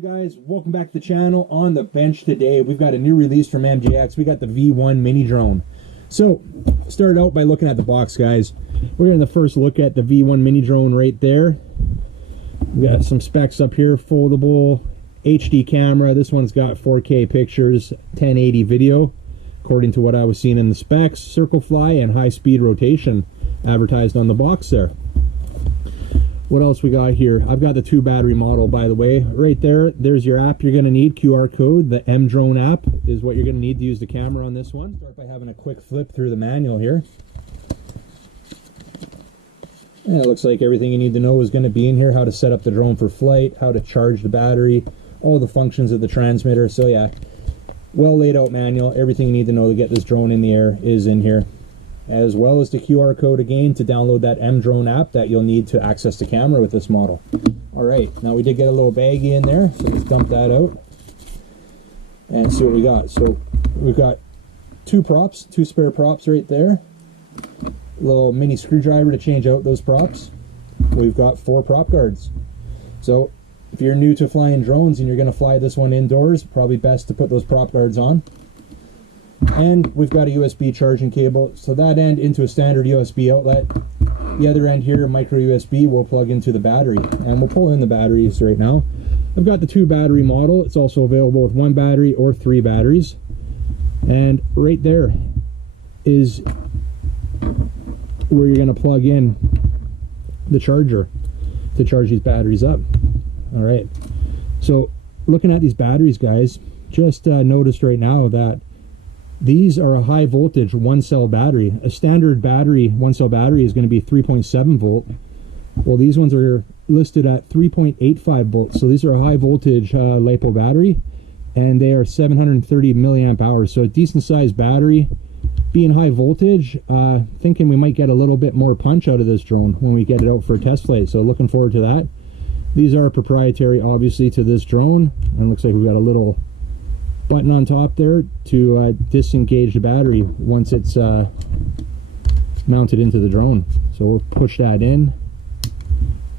Guys, welcome back to the channel. On the bench today, we've got a new release from MJX. We got the V1 mini drone. So, started out by looking at the box, guys. We're getting the first look at the V1 mini drone right there. We got some specs up here: foldable HD camera. This one's got 4K pictures, 1080 video, according to what I was seeing in the specs. Circle fly and high speed rotation advertised on the box there. What else we got here? I've got the 2 battery model, by the way. Right there, there's your app you're going to need, QR code. The M Drone app is what you're going to need to use the camera on this one. Start by having a quick flip through the manual here. And it looks like everything you need to know is going to be in here. How to set up the drone for flight, how to charge the battery, all the functions of the transmitter. So yeah, well laid out manual. Everything you need to know to get this drone in the air is in here, as well as the QR code again to download that M Drone app that you'll need to access the camera with this model. Alright, now we did get a little baggie in there, so let's dump that out and see what we got. So we've got 2 props, 2 spare props right there. A little mini screwdriver to change out those props. We've got 4 prop guards. So if you're new to flying drones and you're going to fly this one indoors, probably best to put those prop guards on. And we've got a USB charging cable, so that end into a standard USB outlet. The other end here, micro USB, will plug into the battery, and we'll pull in the batteries right now. I've got the 2 battery model. It's also available with 1 battery or 3 batteries. And right there is where you're going to plug in the charger to charge these batteries up. All right, so looking at these batteries, guys, just noticed right now that these are a high voltage 1-cell battery. A standard battery, 1-cell battery, is going to be 3.7 volt. Well, these ones are listed at 3.85 volts. So these are a high voltage LiPo battery, and they are 730 milliamp hours. So a decent sized battery. Being high voltage, thinking we might get a little bit more punch out of this drone when we get it out for a test flight. So looking forward to that. These are proprietary, obviously, to this drone. And looks like we've got a little button on top there to disengage the battery once it's mounted into the drone. So we'll push that in.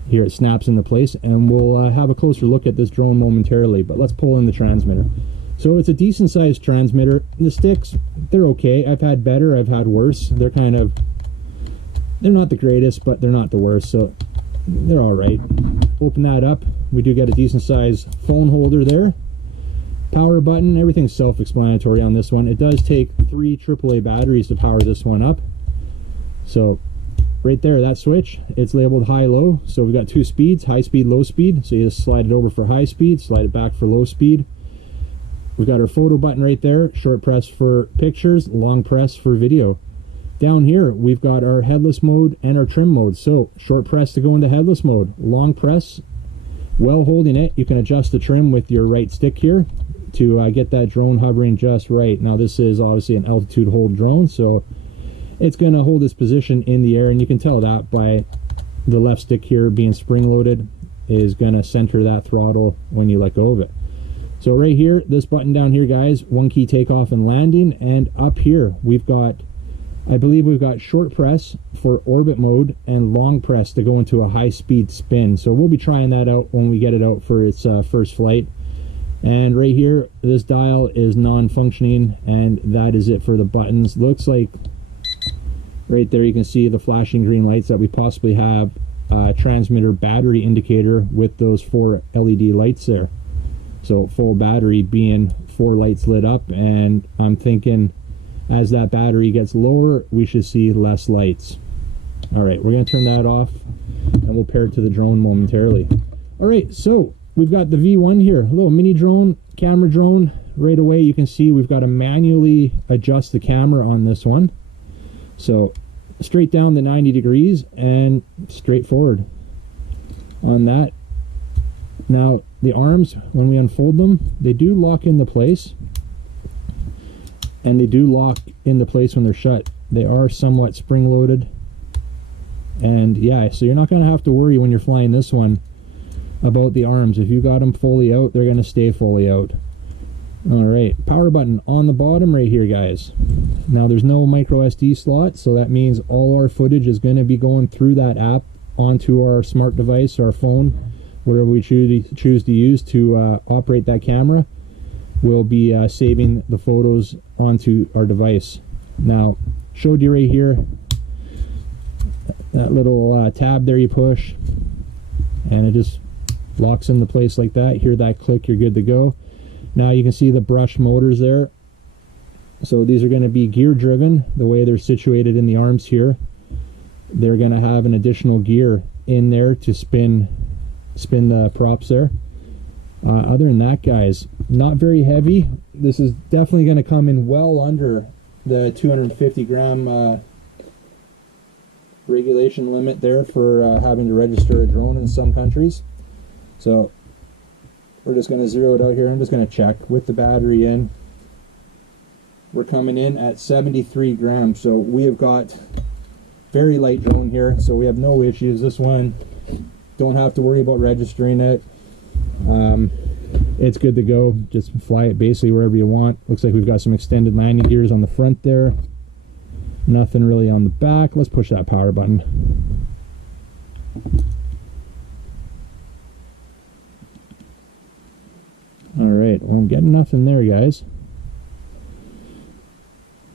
Here it snaps into place, and we'll have a closer look at this drone momentarily, but let's pull in the transmitter. So it's a decent sized transmitter. The sticks, they're okay. I've had better, I've had worse. They're not the greatest, but they're not the worst, so they're all right. Open that up. We do get a decent sized phone holder there. Power button, everything's self-explanatory on this one. It does take 3 AAA batteries to power this one up. So right there, that switch, it's labeled high-low. So we've got 2 speeds, high speed, low speed. So you just slide it over for high speed, slide it back for low speed. We've got our photo button right there, short press for pictures, long press for video. Down here, we've got our headless mode and our trim mode. So short press to go into headless mode, long press, while holding it, you can adjust the trim with your right stick here to get that drone hovering just right. Now this is obviously an altitude hold drone, so it's going to hold its position in the air, and you can tell that by the left stick here being spring loaded is going to center that throttle when you let go of it. So right here, this button down here, guys, 1 key takeoff and landing, and up here we've got, I believe we've got short press for orbit mode and long press to go into a high speed spin. So we'll be trying that out when we get it out for its first flight. And right here, this dial is non-functioning, and that is it for the buttons. Looks like right there you can see the flashing green lights that we possibly have a transmitter battery indicator with those 4 LED lights there. So full battery being 4 lights lit up, and I'm thinking as that battery gets lower, we should see less lights. All right, we're going to turn that off, and we'll pair it to the drone momentarily. All right, so we've got the V1 here, a little mini drone, camera drone. Right away you can see we've got to manually adjust the camera on this one. So straight down to 90 degrees and straight forward on that. Now the arms, when we unfold them, they do lock into place, and they do lock into place when they're shut. They are somewhat spring loaded, And yeah, so you're not going to have to worry when you're flying this one about the arms. If you got them fully out, they're going to stay fully out. All right, power button on the bottom right here, guys. Now there's no micro SD slot, so that means all our footage is going to be going through that app onto our smart device, our phone, whatever we choose to use to operate that camera. We'll be saving the photos onto our device. Now, showed you right here, that little tab there you push, and it just locks into place like that. Hear that click, you're good to go. Now you can see the brush motors there. So these are going to be gear driven, the way they're situated in the arms here. They're going to have an additional gear in there to spin the props there. Other than that, guys, not very heavy. This is definitely going to come in well under the 250 gram regulation limit there for having to register a drone in some countries. So we're just going to zero it out here. I'm just going to check with the battery in. We're coming in at 73 grams. So we have got very light drone here. So we have no issues. This one, don't have to worry about registering it. It's good to go. Just fly it basically wherever you want. Looks like we've got some extended landing gears on the front there. Nothing really on the back. Let's push that power button. Alright, well, I'm getting nothing there, guys.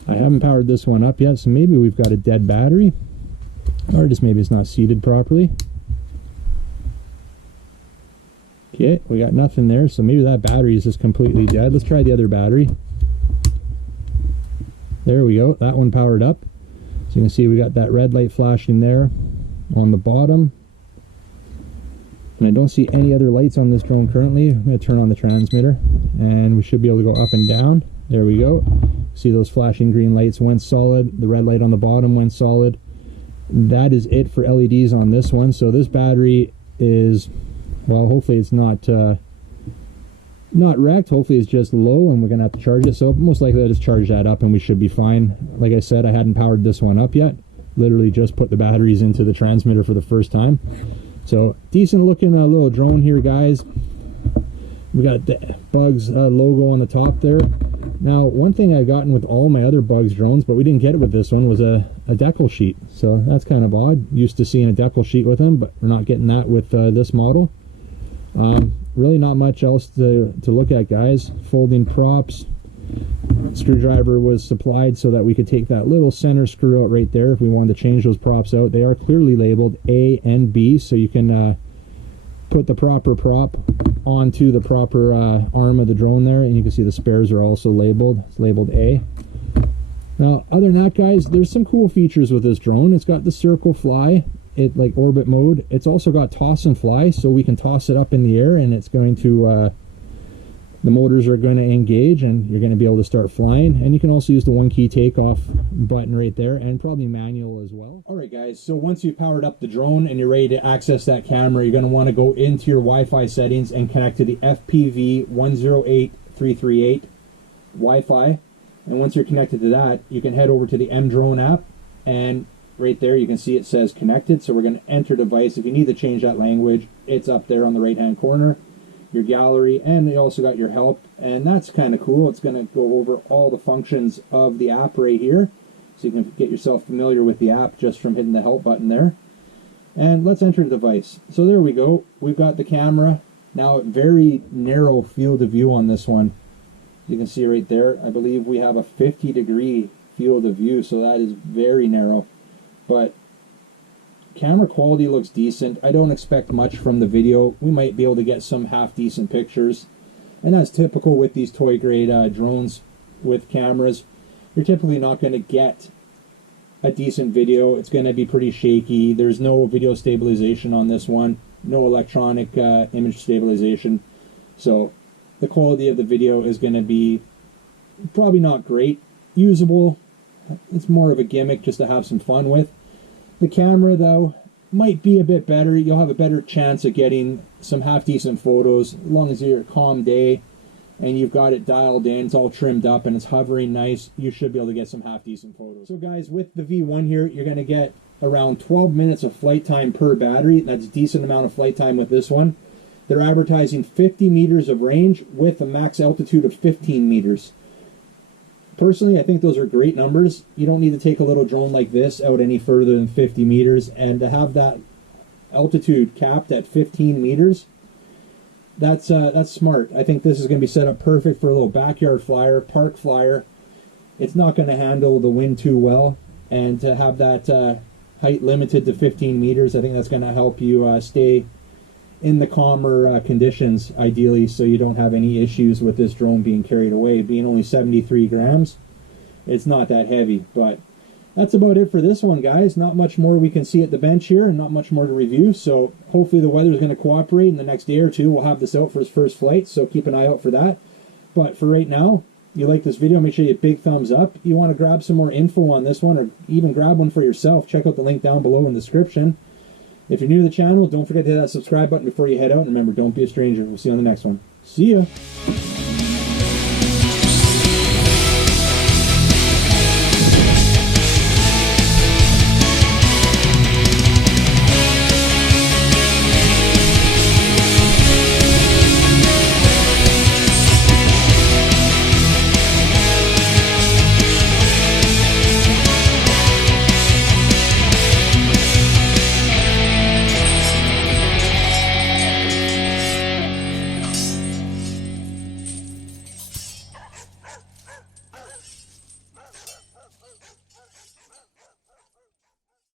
I haven't powered this one up yet, so maybe we've got a dead battery. Or just maybe it's not seated properly. Okay, we got nothing there, so maybe that battery is just completely dead. Let's try the other battery. There we go, that one powered up. So you can see we got that red light flashing there on the bottom. And I don't see any other lights on this drone currently. I'm going to turn on the transmitter and we should be able to go up and down. There we go. See those flashing green lights went solid. The red light on the bottom went solid. That is it for LEDs on this one. So this battery is, well, hopefully it's not wrecked. Hopefully it's just low and we're going to have to charge it. So most likely I'll just charge that up and we should be fine. Like I said, I hadn't powered this one up yet. Literally just put the batteries into the transmitter for the first time. So decent looking little drone here, guys. We got the Bugs logo on the top there. Now, one thing I've gotten with all my other Bugs drones, but we didn't get it with this one, was a decal sheet. So that's kind of odd. Used to seeing a decal sheet with them, but we're not getting that with this model. Really not much else to look at, guys. Folding props. Screwdriver was supplied so that we could take that little center screw out right there if we wanted to change those props out. They are clearly labeled A and B, so you can put the proper prop onto the proper arm of the drone there, and you can see the spares are also labeled. It's labeled A. Now, other than that, guys, there's some cool features with this drone. It's got the circle fly, it like orbit mode. It's also got toss and fly, so we can toss it up in the air and it's going to the motors are going to engage and you're going to be able to start flying. And you can also use the one key takeoff button right there, and probably manual as well. All right, guys, so once you've powered up the drone and you're ready to access that camera, you're going to want to go into your Wi-Fi settings and connect to the FPV 108338 Wi-Fi. And once you're connected to that, you can head over to the MDrone app, and right there you can see it says connected. So we're going to enter device. If you need to change that language, it's up there on the right hand corner. Your gallery, and you also got your help, and that's kind of cool. It's going to go over all the functions of the app right here, so you can get yourself familiar with the app just from hitting the help button there. And let's enter the device. So there we go. We've got the camera. Now, very narrow field of view on this one. You can see right there, I believe we have a 50-degree field of view, so that is very narrow. But camera quality looks decent. I don't expect much from the video. We might be able to get some half-decent pictures. And that's typical with these toy-grade drones with cameras. You're typically not going to get a decent video. It's going to be pretty shaky. There's no video stabilization on this one. No electronic image stabilization. So the quality of the video is going to be probably not great. Usable. It's more of a gimmick just to have some fun with. The camera, though, might be a bit better. You'll have a better chance of getting some half-decent photos, as long as you're a calm day and you've got it dialed in, it's all trimmed up, and it's hovering nice. You should be able to get some half-decent photos. So, guys, with the V1 here, you're going to get around 12 minutes of flight time per battery. That's a decent amount of flight time with this one. They're advertising 50 meters of range with a max altitude of 15 meters. Personally, I think those are great numbers. You don't need to take a little drone like this out any further than 50 meters, and to have that altitude capped at 15 meters, that's smart. I think this is going to be set up perfect for a little backyard flyer, park flyer. It's not going to handle the wind too well, and to have that height limited to 15 meters, I think that's going to help you stay in the calmer conditions, ideally, so you don't have any issues with this drone being carried away. Being only 73 grams, it's not that heavy. But that's about it for this one, guys. Not much more we can see at the bench here, and not much more to review. So hopefully the weather is going to cooperate. In the next day or two, we'll have this out for its first flight, so keep an eye out for that. But for right now, you like this video, make sure you hit big thumbs up. You want to grab some more info on this one, or even grab one for yourself, check out the link down below in the description. If you're new to the channel, don't forget to hit that subscribe button before you head out. And remember, don't be a stranger. We'll see you on the next one. See ya!